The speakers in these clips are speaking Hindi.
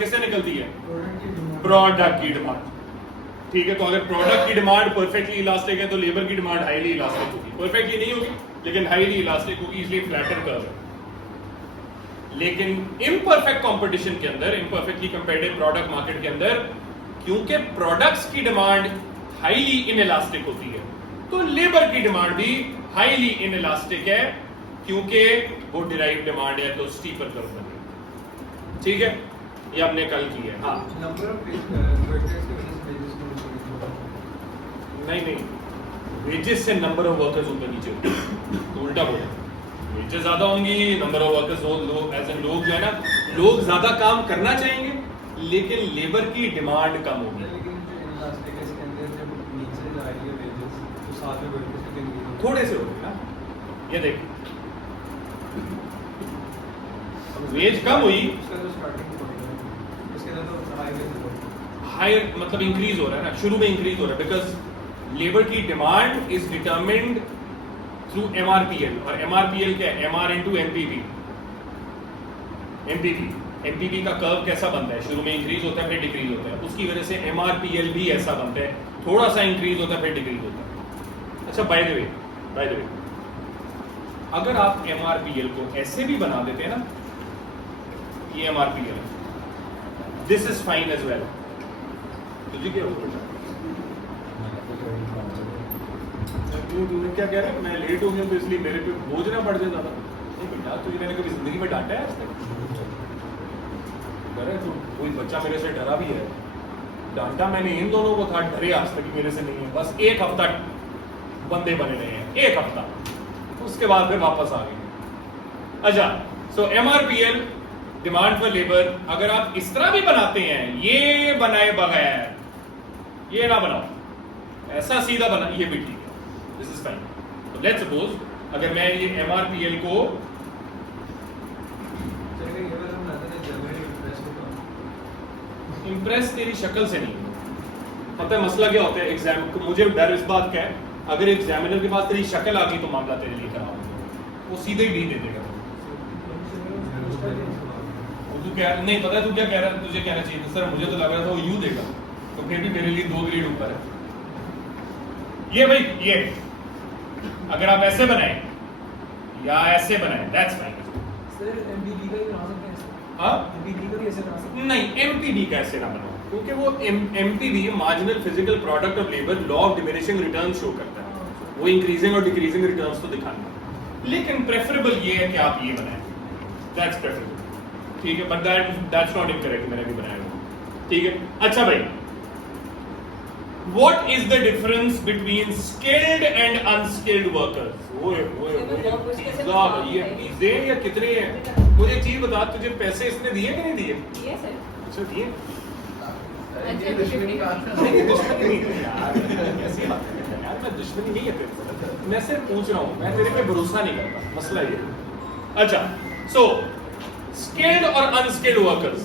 किससे निकलती है? प्रोडक्ट की डिमांड। ठीक है, तो अगर प्रोडक्ट की डिमांड परफेक्टली इलास्टिक है तो लेबर की डिमांड हाईली इलास्टिक होगी। परफेक्टली नहीं होगी लेकिन हाईली इलास्टिक होगी, इसलिए फ्लैटर कर्व है। लेकिन इम्परफेक्ट कंपटीशन के अंदर, इम्परफेक्टली कंपेटिटिव प्रोडक्ट मार्केट के अंदर, क्योंकि प्रोडक्ट्स की डिमांड हाईली इनइलास्टिक होती है तो लेबर की डिमांड भी हाईली इनइलास्टिक है, क्योंकि वो डिराइव डिमांड है तो स्टीपर कर्व बनेगा। ठीक है, ये हमने कल की है। हाँ, नहीं, वेजेस से नंबर ऑफ वर्कर्स ऊपर नीचे होते हैं, तो उल्टा बोला, वेजेस ज्यादा होंगी, नंबर ऑफ वर्कर्स लोग ऐसे लोग जो है ना, लोग ज्यादा काम करना चाहेंगे लेकिन लेबर की डिमांड कम होगी। थोड़े से होंगे ना, ये देख, वेज कम हुई, हायर मतलब इंक्रीज हो रहा है ना, शुरू में इंक्रीज हो रहा है, बिकॉज लेबर की demand is determined through MRPL. और एमआरपीएल क्या है? MR into MPV. एमपीवी का कर्व कैसा बनता है? शुरू में इंक्रीज होता है फिर डिक्रीज होता है, उसकी वजह से एमआरपीएल भी ऐसा बनता है, थोड़ा सा इंक्रीज होता है फिर डिक्रीज होता है। अच्छा, बाय द वे अगर आप एमआरपीएल को ऐसे भी बना देते हैं ना, ये MRPL, this is fine as well, तुझे क्या होगा? तूने क्या कह रहा है? मैं लेट हो गया तो इसलिए मेरे पे बोझ ना पड़ जाए ज्यादा। नहीं बेटा, तुझे मैंने कभी जिंदगी में डांटा है आज तक? डरे तो कोई बच्चा मेरे से डरा भी है? डांटा मैंने इन दोनों को था, डरे आज तक मेरे से नहीं है। बस एक हफ्ता बंदे बने रहे हैं, एक हफ्ता, उसके बाद फिर वापस आ गए। अच्छा, सो एमआरपीएल डिमांड फॉर लेबर, अगर आप इस तरह भी बनाते हैं, ये बनाए बगैर, ये ना बनाओ, ऐसा सीधा बना, ये भी ठीक है, दिस इज फाइन। तो लेट्स सपोज अगर मैं ये एमआरपीएल को इंप्रेस तेरी शक्ल से नहीं, पता है मसला क्या होता है? एग्जाम मुझे डर इस बात का है, अगर एग्जामिनर के पास तेरी शक्ल आ गई तो मामला तेरे लिए खराब होगा, वो सीधे ही डी दे देगा। तू क्या नहीं पता, तू क्या कह रहा है? तुझे कहना चाहिए सर, मुझे तो लग रहा था वो यू देगा, तो फिर भी मेरे लिए 2 ग्रेड ऊपर है। ये भाई, ये अगर आप ऐसे बनाए या ऐसे बनाए, दैट्स फाइन। सर एमपीडी का ही बना सकते हैं। हाँ, एमपीडी का भी ऐसे बना सकते हैं। नहीं, एमपीडी का ऐसे ना बनाओ, क्योंकि वो MPD marginal physical product of labour law of diminishing returns show करता है, वो इंक्रीजिंग और डिक्रीजिंग रिटर्न्स तो दिखाना है। लेकिन प्रेफरेबल ये है कि आप ये बनाएं, दैट्स प्रेफरेबल। ठीक है, बट दैट्स नॉट इनकरेक्ट, मैंने भी बनाया हुआ। ठीक है, अच्छा भाई, what is the difference between skilled and unskilled workers? ओए पिज्जा, ये पिज्जे या कितने हैं? मुझे एक चीज बता, तुझे पैसे इसने दिए कि नहीं दिए? दिए सर। अच्छा, दिए। अच्छा, दुश्मनी का नहीं, दुश्मनी नहीं है यार, ऐसी बात है यार, मैं दुश्मनी नहीं है तेरे से, मैं सिर्फ पूछ रहा हूँ, मैं तेरे पे भरोसा नहीं करता, मसला ये। अच्छा, सो स्किल्ड और unskilled workers,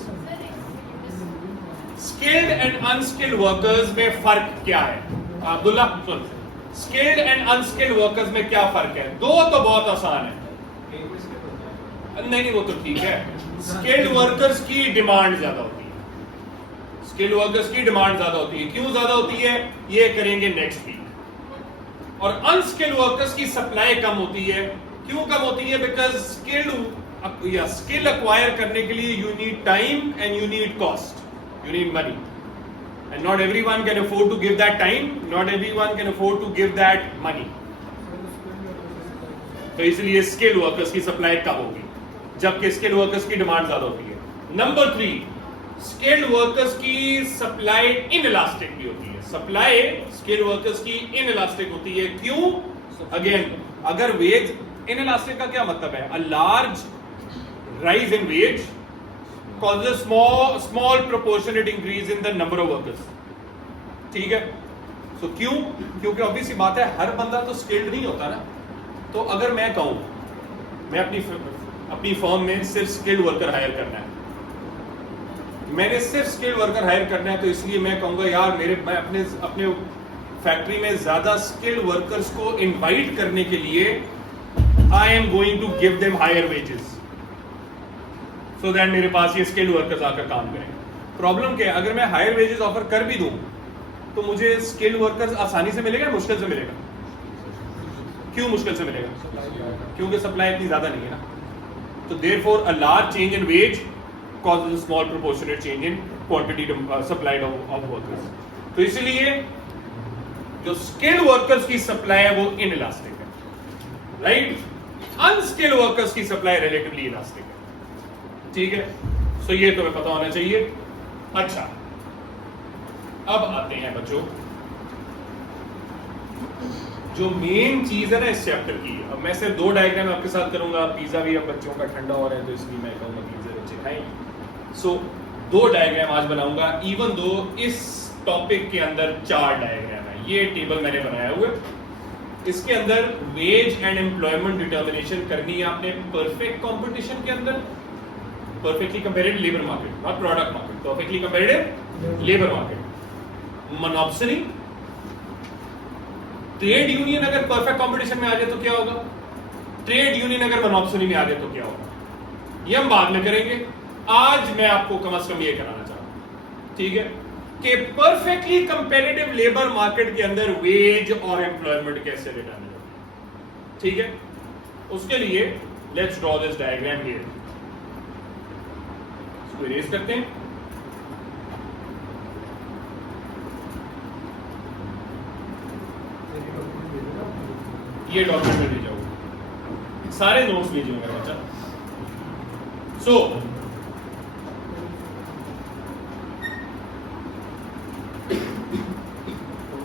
skilled and unskilled workers में फर्क क्या है? अब्दुल्ला सुन, स्किल्ड एंड अनस्किल्ड वर्कर्स में क्या फर्क है? दो तो बहुत आसान है। नहीं, वो तो ठीक है, स्किल्ड वर्कर्स की डिमांड ज्यादा होती है, स्किल्ड वर्कर्स की डिमांड ज्यादा होती है। क्यों ज्यादा होती है ये करेंगे नेक्स्ट वीक। और अनस्किल्ड वर्कर्स की सप्लाई कम होती है। क्यों कम होती है? बिकॉज स्किल्ड या स्किल अक्वायर करने के लिए you need time and you need cost, you need money, and not everyone can afford to give that time, not everyone can afford to give that money, तो इसलिए स्किल्ड वर्कर्स की सप्लाई कम होगी, जबकि स्किल्ड वर्कर्स की डिमांड ज्यादा होती है। नंबर 3, स्किल्ड वर्कर्स की सप्लाई इनइलास्टिक भी होती है। सप्लाई स्किल्ड वर्कर्स की इनइलास्टिक होती है। क्यों? अगेन, अगर वेज इनइलास्टिक का क्या मतलब है? A large rise in wage causes small proportionate increase in the number of workers। ठीक है, so क्योंकि ऑब्वियस सी बात है, हर बंदा तो स्किल्ड नहीं होता ना। तो अगर मैं कहूं मैं अपनी फर्म में सिर्फ स्किल्ड वर्कर हायर करना है, मैंने सिर्फ स्किल्ड वर्कर हायर करना है, तो इसलिए मैं कहूंगा यार मैं अपने फैक्ट्री में ज्यादा स्किल्ड वर्कर्स को इनवाइट करने के लिए I am going to give them higher wages, so that मेरे पास ये स्किल्ड वर्कर्स आकर काम करें। प्रॉब्लम क्या है, अगर मैं हायर वेजेस ऑफर कर भी दूं तो मुझे स्किल्ड वर्कर्स आसानी से मिलेगा, मुश्किल से मिलेगा? क्यों मुश्किल से मिलेगा? क्योंकि सप्लाई इतनी ज्यादा नहीं है ना. तो therefore a large change in wage causes a small proportionate change in quantity supplied of workers. तो इसलिए जो स्किल्ड वर्कर्स की सप्लाई है वो इनइलास्टिक है, राइट? अनस्किल्ड वर्कर्स की सप्लाई रिलेटिवली इलास्टिक है. ठीक है, सो ये तुम्हें पता होना चाहिए. अच्छा, अब आते हैं बच्चों जो मेन चीज है ना इस चैप्टर की. अब मैं सिर्फ 2 डायग्राम आपके साथ करूंगा. पिज्जा भी अब बच्चों का ठंडा हो रहा है तो इसलिए मैं कहूंगा पिज्जा बच्चे खाएं. सो 2 डायग्राम आज बनाऊंगा, इवन दो इस टॉपिक के अंदर 4 डायग्राम है. ये टेबल मैंने बनाया हुआ है. इसके अंदर वेज एंड एम्प्लॉयमेंट डिटर्मिनेशन करनी है आपने परफेक्ट कंपटीशन के अंदर. Perfectly comparative labour market, not product market. Perfectly comparative labour market. Monopoly, trade union अगर परफेक्ट कंपटीशन में आ जाए तो क्या होगा? ट्रेड यूनियन अगर मोनोपोली में आ जाए तो क्या होगा? ये हम बाद में करेंगे. आज मैं आपको कम से कम ये कराना चाहता हूं, ठीक है, कि परफेक्टली कंपेटिटिव लेबर मार्केट के अंदर वेज और एम्प्लॉयमेंट कैसे डिटरमाइन होगा. ठीक है, उसके लिए let's draw this diagram here. इसको इरेज करते हैं. ये डॉक्यूमेंट में भेजा, सारे नोट्स भेजे होंगे बच्चा. So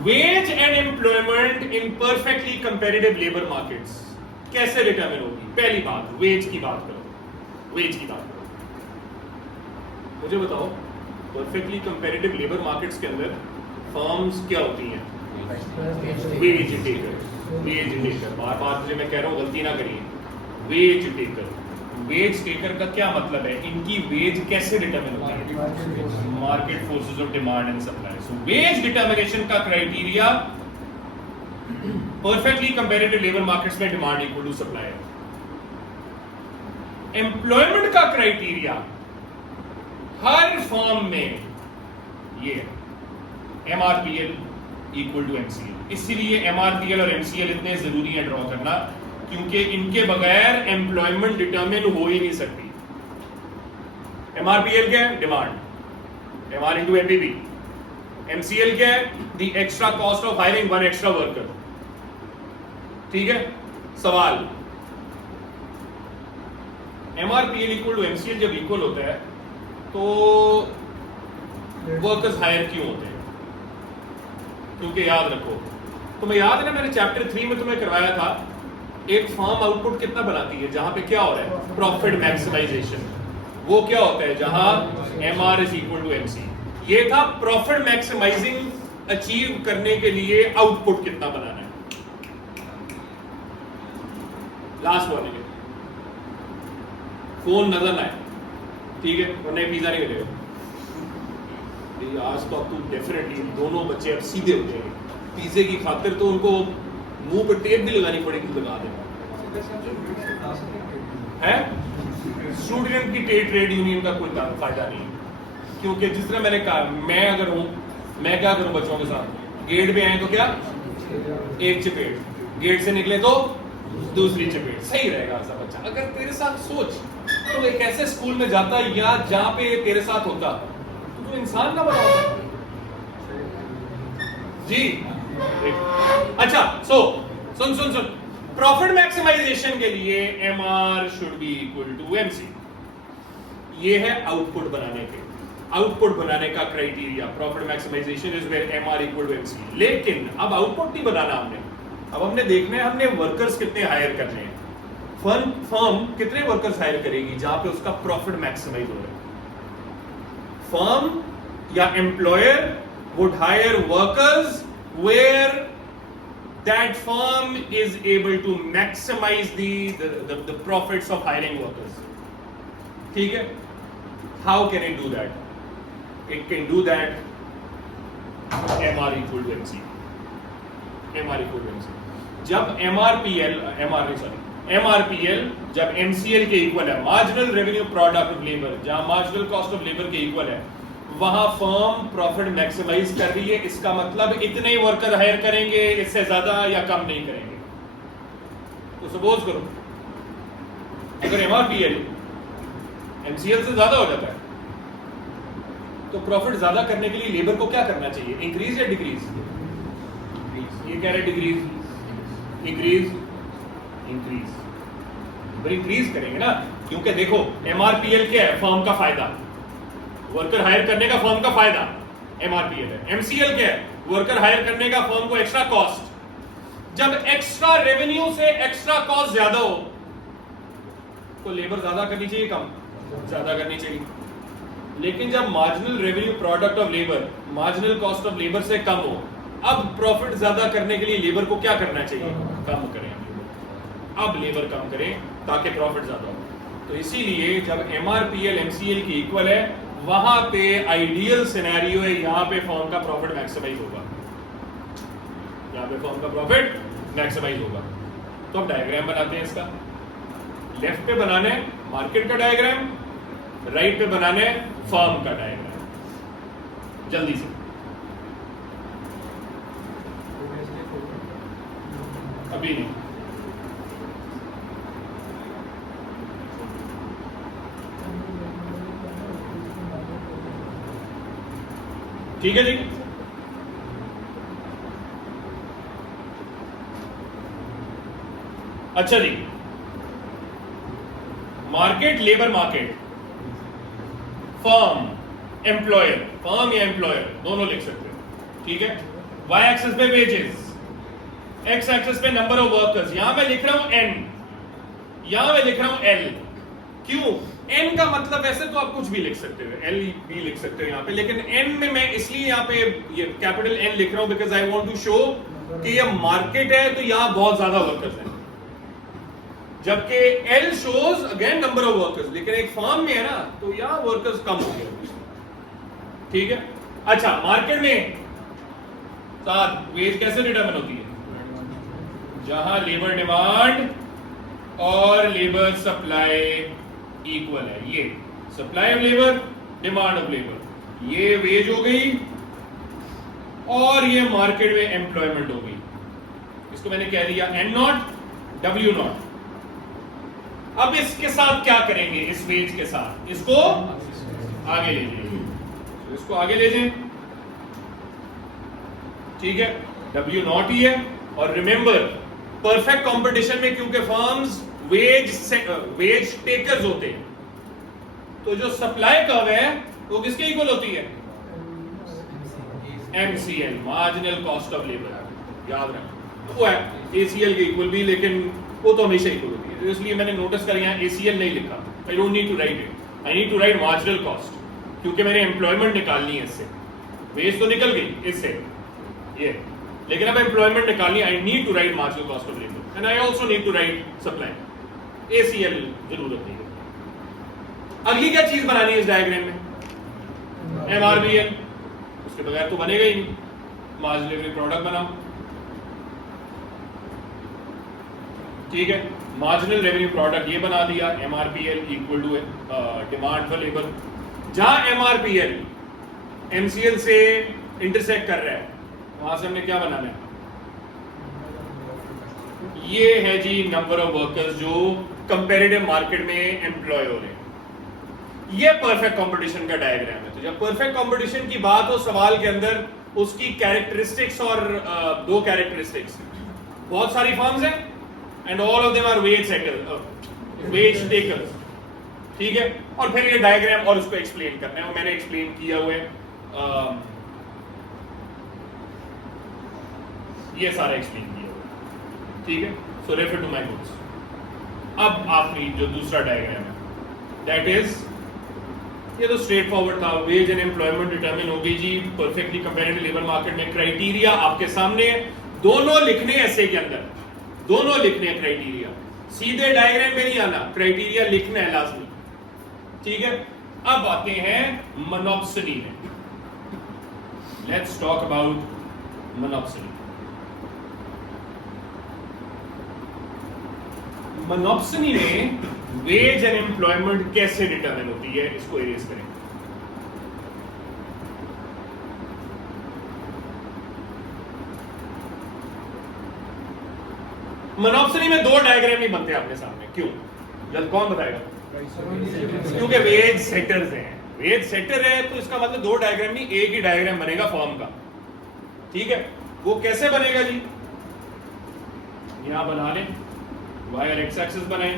wage and employment in perfectly comparative labour markets कैसे डिटरमिन होगी? पहली बात, वेज की बात करो. वेज की बात करो, मुझे बताओ परफेक्टली कंपेरेटिव लेबर मार्केट्स के अंदर फर्म्स क्या होती हैं? Wage taker. वेज टेकर, बार बार मुझे मैं कह रहा हूं गलती ना करिए. Veg taker. वेज टेकर का क्या मतलब है? इनकी वेज कैसे डिटरमिन होती है? Market forces of demand and supply. So wage determination का criteria perfectly comparative labour markets में डिमांड इक्वल टू सप्लाई है. एम्प्लॉयमेंट का क्राइटेरिया हर फर्म में ये एमआरपीएल इक्वल टू एमसीएल. इसीलिए एमआरपीएल और एमसीएल इतने जरूरी है ड्रॉ करना, क्योंकि इनके बगैर एम्प्लॉयमेंट डिटरमिन हो ही नहीं सकती. एमआरपीएल क्या है? Demand, MR into MPV. MCL क्या है? The extra cost of hiring one extra worker. ठीक है, सवाल, एमआरपीएल इक्वल टू एमसीएल जब इक्वल होता है तो वर्कर्स हायर क्यों होते हैं? क्योंकि याद रखो, तुम्हें याद है ना मैंने चैप्टर 3 में तुम्हें करवाया था, एक फर्म आउटपुट कितना बनाती है जहां पे क्या हो रहा है? Profit maximization. वो क्या होता है? जहां MR is equal to MC. ये था प्रॉफिट मैक्सिमाइजिंग अचीव करने के लिए आउटपुट कितना बनाना है. लास्ट वार्निंग है, फोन नजर ना आए, ठीक है, और नहीं पिज्जा नहीं मिलेगा. आज तो आपको डेफिनेटली दोनों बच्चे अब सीधे हो जाएंगे. पिज्जे की खातिर तो उनको मुंह पे टेप भी लगानी पड़ेगी, लगा देना है. स्टूडेंट की ट्रेड यूनियन का कोई फायदा नहीं, क्योंकि जिस तरह मैंने कहा, मैं अगर हूं, मैं क्या करूं बच्चों के साथ? गेट पे आए तो क्या? एक चपेट, गेट से निकले तो दूसरी चपेट. सही रहेगा ऐसा बच्चा. अगर तेरे साथ सोच तो एक ऐसे स्कूल में जाता या जहां पे तेरे साथ होता तो इंसान ना बना जी. अच्छा, सुन प्रॉफिट मैक्सिमाइजेशन के लिए MR should be equal to MC. ये है आउटपुट बनाने के, आउटपुट बनाने का criteria. Profit maximization is where MR equal to MC. लेकिन अब आउटपुट नहीं बनाना हमने, अब हमने देखना है हमने वर्कर्स कितने हायर करने हैं. फर्म कितने वर्कर्स हायर करेगी जहां पे उसका प्रॉफिट मैक्सिमाइज हो रहा है. फर्म या employer would higher workers where that firm is able to maximize the profits of hiring workers. ठीक है, how can it do that? It can do that MR equal to MC. MR equal to MC. जब MRPL जब MCL के इक्वल है, marginal revenue product of labour, जहां मार्जिनल कॉस्ट ऑफ लेबर के इक्वल है, वहां फर्म प्रॉफिट मैक्सिमाइज कर रही है, इसका मतलब इतने ही वर्कर हायर करेंगे, इससे ज्यादा या कम नहीं करेंगे। तो सपोज करो अगर एमआरपीएल एमसीएल से ज्यादा हो जाता है तो प्रॉफिट ज्यादा करने के लिए लेबर को क्या करना चाहिए, इंक्रीज या डिक्रीज? ये कह रहे डिक्रीज, इंक्रीज, इंक्रीज। पर इंक्रीज करेंगे ना, क्योंकि देखो एमआरपीएल क्या है, फर्म का फायदा, वर्कर हायर करने का फर्म का फायदा एमआरपीएल है। एमसीएल क्या है, वर्कर हायर करने का फर्म को एक्स्ट्रा कॉस्ट। जब एक्स्ट्रा रेवेन्यू से एक्स्ट्रा कॉस्ट ज्यादा हो तो लेबर ज्यादा करनी चाहिए, कम? ज्यादा करनी चाहिए। लेकिन जब marginal revenue product of labour marginal cost of labour से कम हो, अब प्रॉफिट ज्यादा करने के लिए लेबर को क्या करना चाहिए, कम करें। अब लेबर कम करें ताकि प्रॉफिट ज्यादा हो। तो इसीलिए जब एमआरपीएल एमसीएल की इक्वल है, वहां पे आइडियल सिनेरियो है, यहां पे फर्म का प्रॉफिट मैक्सिमाइज होगा, यहां पे फर्म का प्रॉफिट मैक्सिमाइज होगा। तो अब डायग्राम बनाते हैं इसका। लेफ्ट पे बनाने मार्केट का डायग्राम, राइट पे बनाने फर्म का डायग्राम। जल्दी से अभी नहीं, ठीक है जी। अच्छा जी, market, labour market, firm, employer, firm या एम्प्लॉयर दोनों लिख सकते हैं, ठीक है। वाई एक्सेस पे वेजेस, एक्स एक्सेस पे नंबर ऑफ वर्कर्स। यहां मैं लिख रहा हूं एन, यहां मैं लिख रहा हूं एल। क्यों? एन का मतलब वैसे तो आप कुछ भी लिख सकते हो, एल भी लिख सकते हो यहां पे, लेकिन एन में मैं इसलिए यहां पे ये कैपिटल एन लिख रहा हूं because I want to show कि ये मार्केट है तो यहां बहुत ज्यादा वर्कर्स हैं, जबकि L shows again number of workers, लेकिन एक फर्म में है ना तो यहां वर्कर्स कम हो गए, ठीक है। अच्छा, मार्केट में साथ वेज कैसे डिटरमिन होती है? जहां लेबर डिमांड और लेबर सप्लाई इक्वल है। ये supply of labour, demand of labour, ये वेज हो गई और ये मार्केट में एम्प्लॉयमेंट हो गई। इसको मैंने कह दिया एन नॉट डब्ल्यू नॉट। अब इसके साथ क्या करेंगे, इस वेज के साथ इसको आगे ले जाएंगे, तो इसको आगे ले जाएं, ठीक है। डब्ल्यू नॉट ही है। और रिमेंबर परफेक्ट कंपटीशन में क्योंकि फर्म्स वेज टेकर्स होते हैं, तो जो सप्लाई कर्व है वो किसके इक्वल होती है? MCL, marginal cost of labour, याद रखना। वो है एसीएल के इक्वल भी, लेकिन वो तो हमेशा इक्वल होती है, इसलिए मैंने नोटिस कर यहां एसीएल नहीं लिखा। I don't need to write it, I need to write marginal cost, क्योंकि मैंने एम्प्लॉयमेंट निकालनी है इससे। वेज तो निकल गई इससे ये, लेकिन अब एम्प्लॉयमेंट निकालनी, I need to write marginal cost of labour and I also need to write supply. ACL जरूरत नहीं है। अगली क्या चीज बनानी है इस डायग्राम में? एमआरपीएल, उसके बगैर तो बनेगा ही नहीं। मार्जिनल रेवेन्यू प्रोडक्ट बनाओ, ठीक है। मार्जिनल रेवेन्यू प्रोडक्ट ये बना दिया, MRPL equal to demand for labour. जहां एमआरपीएल एमसीएल से इंटरसेक्ट कर रहा है वहां से हमने क्या बनाना है? ये है जी नंबर ऑफ वर्कर्स जो कंपैरेटिव मार्केट में एम्प्लॉय हो रहे हैं। ये परफेक्ट कंपटीशन का डायग्राम है। तो जब परफेक्ट कंपटीशन की बात हो सवाल के अंदर, उसकी कैरेक्टरिस्टिक्स और दो कैरेक्टरिस्टिक्स, बहुत सारी फर्म्स हैं and all of them are wage takers, ठीक है। और फिर ये डायग्राम और उसको एक्सप्लेन करना है, और मैंने एक्सप्लेन किया हुआ है, ये सारा एक्सप्लेन किया हुआ है, ठीक है। सो रेफर टू माय बुक्स। अब आखिरी जो दूसरा डायग्राम है, दैट इज, ये तो स्ट्रेट फॉरवर्ड था, वेज एंड एम्प्लॉयमेंट डिटरमिन हो गई जी परफेक्टली कंपैरेटिव लेबर मार्केट में। क्राइटेरिया आपके सामने है, दोनों लिखने ऐसे के अंदर, दोनों लिखने हैं क्राइटेरिया, सीधे डायग्राम पे नहीं आना, क्राइटेरिया लिखना है लाजमी, ठीक है। अब आते हैं मोनोप्सनी में। Let's talk about monopsony. Monopsony में वेज एंड एम्प्लॉयमेंट कैसे डिटरमिन होती है, इसको इरेज करें। मोनोपोली में दो डायग्राम नहीं बनते आपके सामने, क्यों? जल्द कौन बताएगा? क्योंकि वेज सेटर्स हैं। वेज सेटर है तो इसका मतलब दो डायग्राम नहीं, एक ही डायग्राम बनेगा फॉर्म का, ठीक है? वो कैसे बनेगा जी? यहां बना लें, वाई और एक्स एक्सिस बनाएं,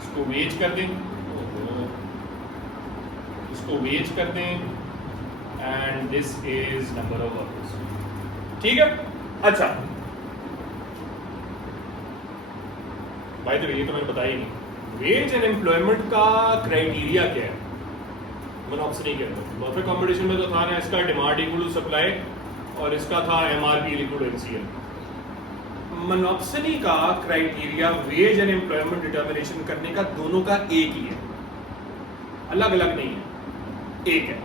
इसको वेज कर दें, इसको वेज कर दें, and this is number of workers, ठीक है? अच्छा, बाय द वे ये तो मैंने बताया ही नहीं, वेज एंड एम्प्लॉयमेंट का क्राइटेरिया क्या है मोनोपोली के अंदर? परफेक्ट कंपटीशन में तो था ना इसका डिमांड इक्वल टू सप्लाई, और इसका था MRP equal to MCL. Monopoly का criteria wage and employment determination करने का दोनों का एक ही है, अलग अलग नहीं है, एक है।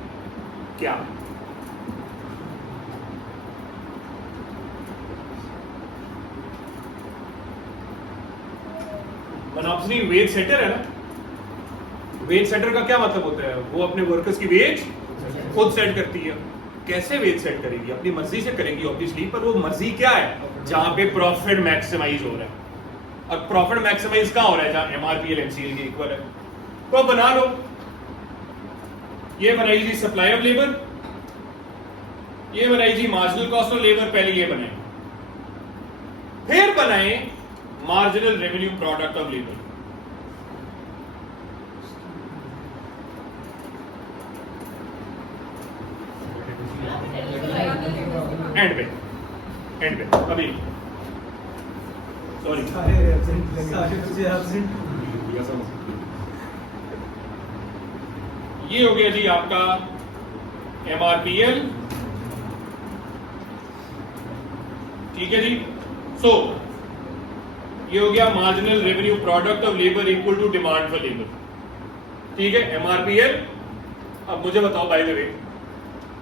क्या? मोनोपोली वेज सेटर है ना। वेज सेटर का क्या मतलब होता है? वो अपने वर्कर्स की वेज खुद सेट करती है। कैसे वेज सेट करेगी? अपनी मर्जी से करेगी ऑब्वियसली, पर वो मर्जी क्या है? जहां पे प्रॉफिट मैक्सिमाइज हो रहा है, और प्रॉफिट मैक्सिमाइज कहां हो रहा है? जहां एमआरपीएल एमसीएल के इक्वल है। तो बना लो, ये बनाई जी सप्लाई ऑफ लेबर, ये बनाई जी मार्जिनल कॉस्ट ऑफ लेबर, पहले ये बनाए, फिर बनाए marginal revenue product of labour. And पे अभी सॉरी ये हो गया जी आपका एमआरपीएल, ठीक है जी। सो ये हो गया marginal revenue product of labour equal to demand for labour, ठीक है, एमआरपीएल। अब मुझे बताओ बाय द वे,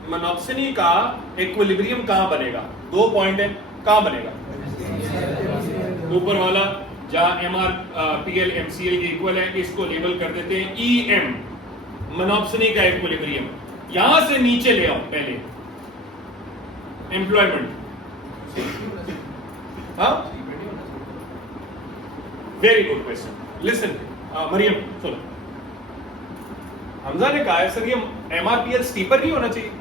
मोनोपोली का इक्विलिब्रियम कहां बनेगा? दो पॉइंट है, कहां बनेगा? ऊपर वाला जहां एमआरपीएल एमसीएल के इक्वल है, इसको लेबल कर देते हैं ईएम, मोनोपोली का इक्विलिब्रियम। यहां से नीचे ले आओ पहले एम्प्लॉयमेंट, हाँ, very good question. Listen Mariam सुनो, हमजा ने कहा है सर ये एमआरपीएल स्टीपर नहीं होना चाहिए।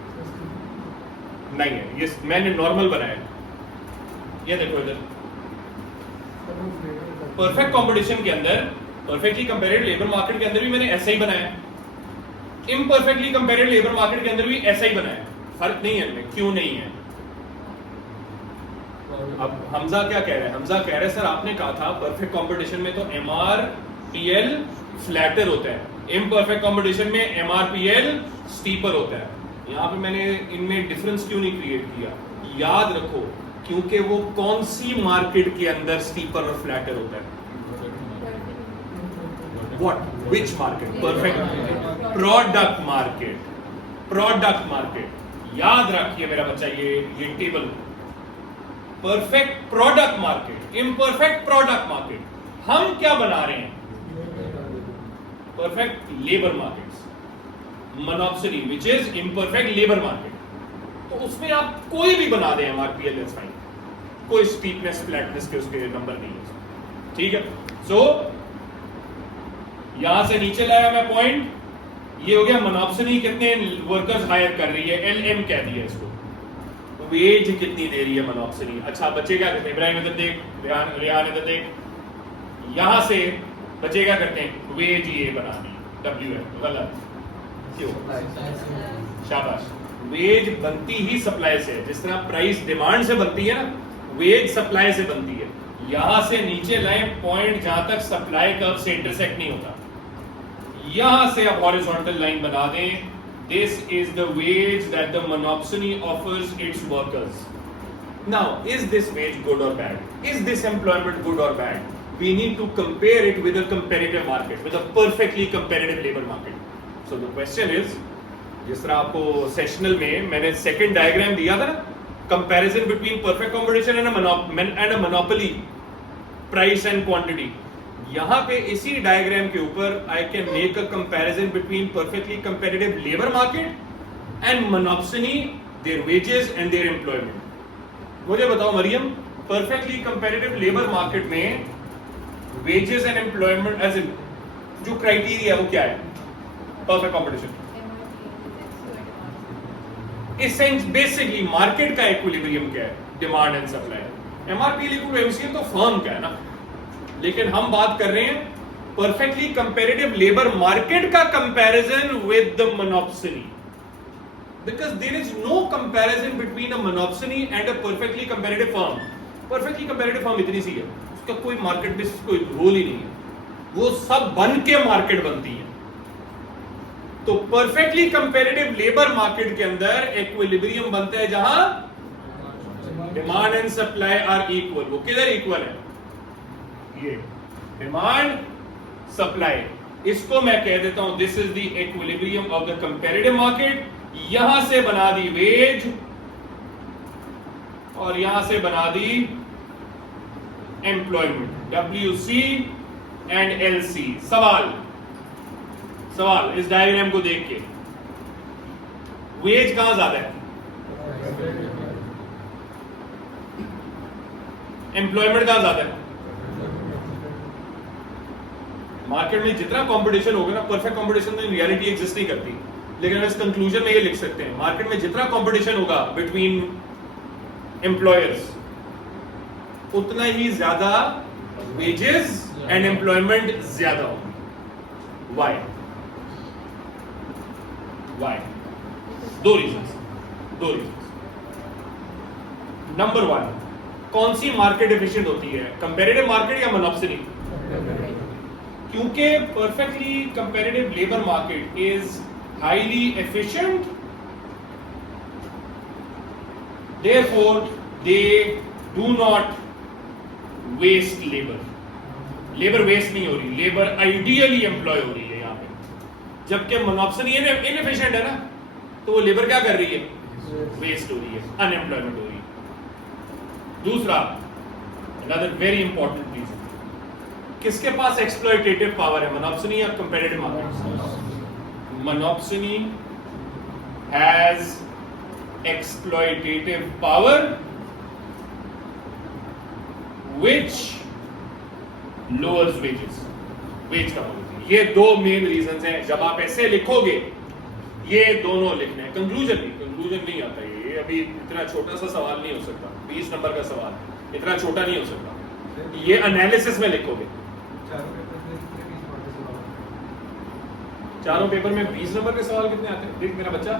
नहीं है, ये मैंने नॉर्मल बनाया है। ये देखो इधर, परफेक्ट कंपटीशन के अंदर, परफेक्टली कंपेरेटिव लेबर मार्केट के अंदर भी मैंने ऐसा ही बनाया, इम्परफेक्टली कंपेरेटिव लेबर मार्केट के अंदर भी ऐसा ही बनाया। फर्क नहीं है इनमें, क्यों नहीं है? अब हमजा क्या कह रहे हैं? हमजा कह रहे हैं सर आपने कहा था परफेक्ट कंपटीशन में तो एमआरपीएल फ्लैटर होता है, इम्परफेक्ट कंपटीशन में एमआरपीएल स्टीपर होता है। यहां पे मैंने इनमें डिफरेंस क्यों नहीं क्रिएट किया? याद रखो, क्योंकि वो कौन सी मार्केट के अंदर स्टीपर और फ्लैटर होता है? What, which market? Perfect product market, product market. याद रखिए मेरा बच्चा, ये table, perfect product market, imperfect product market. हम क्या बना रहे हैं? Perfect labour markets, monopoly which is imperfect labour market. तो उसमें आप कोई भी बना दें एमआरपीएल, दैट्स फाइन, कोई स्टीपनेस फ्लैटनेस के उसके नंबर नहीं है, ठीक है। सो यहां से नीचे लाया मैं पॉइंट, ये हो गया मोनोपोली कितने वर्कर्स हायर कर रही है, एलएम कह दिया इसको। वेज कितनी दे रही है मोनोपोली? अच्छा बच्चे क्या करते हैं? इब्राहिम इधर देख, रेहान इधर देख, यहां से बच्चे क्या करते हैं? वेज ये बनानी, डब्ल्यू है, गलत, क्यों? शाबाश, वेज बनती ही सप्लाई से है। जिस तरह प्राइस डिमांड से बनती है ना, वेज सप्लाई से बनती है। यहां से नीचे लाए पॉइंट जहां तक सप्लाई कर्व से इंटरसेक्ट नहीं होता, यहां से आप हॉरिजॉन्टल लाइन बना दें। This is the wage that the monopoly offers its workers. Now, is this wage good or bad? Is this employment good or bad? We need to compare it with a competitive market, with a perfectly competitive labor market. So the question is, जिस तरह आपको सेशनल में मैंने सेकंड डायग्राम दिया था ना, comparison between perfect competition and a monopoly, price and quantity. यहां पे इसी डायग्राम के ऊपर I can make a comparison between perfectly competitive labour market and monopoly, their wages and their employment. मुझे बताओ Mariam, perfectly competitive labour market में wages and employment as in जो क्राइटेरिया वो क्या है perfect competition? Essence basically market का इक्विलिब्रियम क्या है? Demand and supply. MRP equal to MCL तो फर्म का है ना, लेकिन हम बात कर रहे हैं परफेक्टली कंपेटिटिव लेबर मार्केट का comparison with the monopoly, because there is no comparison between a monopoly and a perfectly competitive firm. Perfectly competitive firm इतनी सी है, उसका कोई मार्केट बेसिस कोई रोल ही नहीं है, वो सब बन के मार्केट बनती है। तो परफेक्टली कंपेटिटिव लेबर मार्केट के अंदर इक्विलिब्रियम बनता है जहां demand and supply are equal. वो किधर इक्वल है? ये डिमांड सप्लाई, इसको मैं कह देता हूं this is the equilibrium of the competitive market. यहां से बना दी वेज और यहां से बना दी एम्प्लॉयमेंट, WC एंड LC। सवाल इस डायग्राम को देख के, वेज कहां ज्यादा है? एम्प्लॉयमेंट कहां ज्यादा है? मार्केट में जितना कंपटीशन होगा ना, परफेक्ट कंपटीशन में रियलिटी एग्जिस्ट नहीं करती, लेकिन हम इस कंक्लूजन में ये लिख सकते हैं मार्केट में जितना कंपटीशन होगा बिटवीन एम्प्लॉयर्स, उतना ही ज्यादा वेजेस एंड एम्प्लॉयमेंट ज्यादा होगा। व्हाई? दो रीजंस। नंबर वन, कौन सी मार्केट एफिशिएंट होती है, कंपेटिटिव मार्केट या मोनोपोली? क्योंकि perfectly competitive labour market is highly efficient, therefore they do not waste labour waste नहीं हो रही, लेबर आइडियली एम्प्लॉय हो रही है यहां पे। जबकि मोनोपोली इनएफिशिएंट है ना, तो वो लेबर क्या कर रही है? वेस्ट हो रही है, अनएम्प्लॉयमेंट हो रही है। दूसरा, another very important reason, किसके पास एक्सप्लॉयटेटिव पावर है, मोनोपोली या competitive market? Monopoly has exploitative power which lowers wages, wage कम होती है। ये दो मेन रीजंस हैं। जब आप ऐसे लिखोगे, ये दोनों लिखने हैं, कंक्लूजन नहीं आता ये अभी इतना छोटा सा सवाल नहीं हो सकता, 20 नंबर का सवाल इतना छोटा नहीं हो सकता, ये एनालिसिस में लिखोगे। चारों पेपर में 20 नंबर के सवाल कितने आते हैं? देख मेरा बच्चा,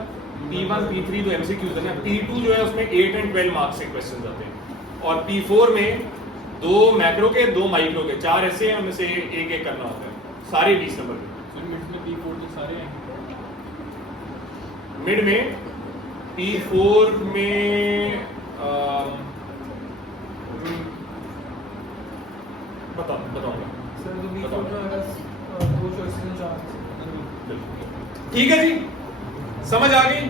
P1 P3 तो MCQs है ना, P2 जो है उसमें 8 और 12 मार्क्स के क्वेश्चन आते हैं, और P4 में 2 मैक्रो के 2 माइक्रो के, 4 ऐसे हैं, उनमें से एक एक करना होता है, सारे 20 नंबर के। मिड में P4 में बताऊंगा। ठीक है जी, समझ आ गई?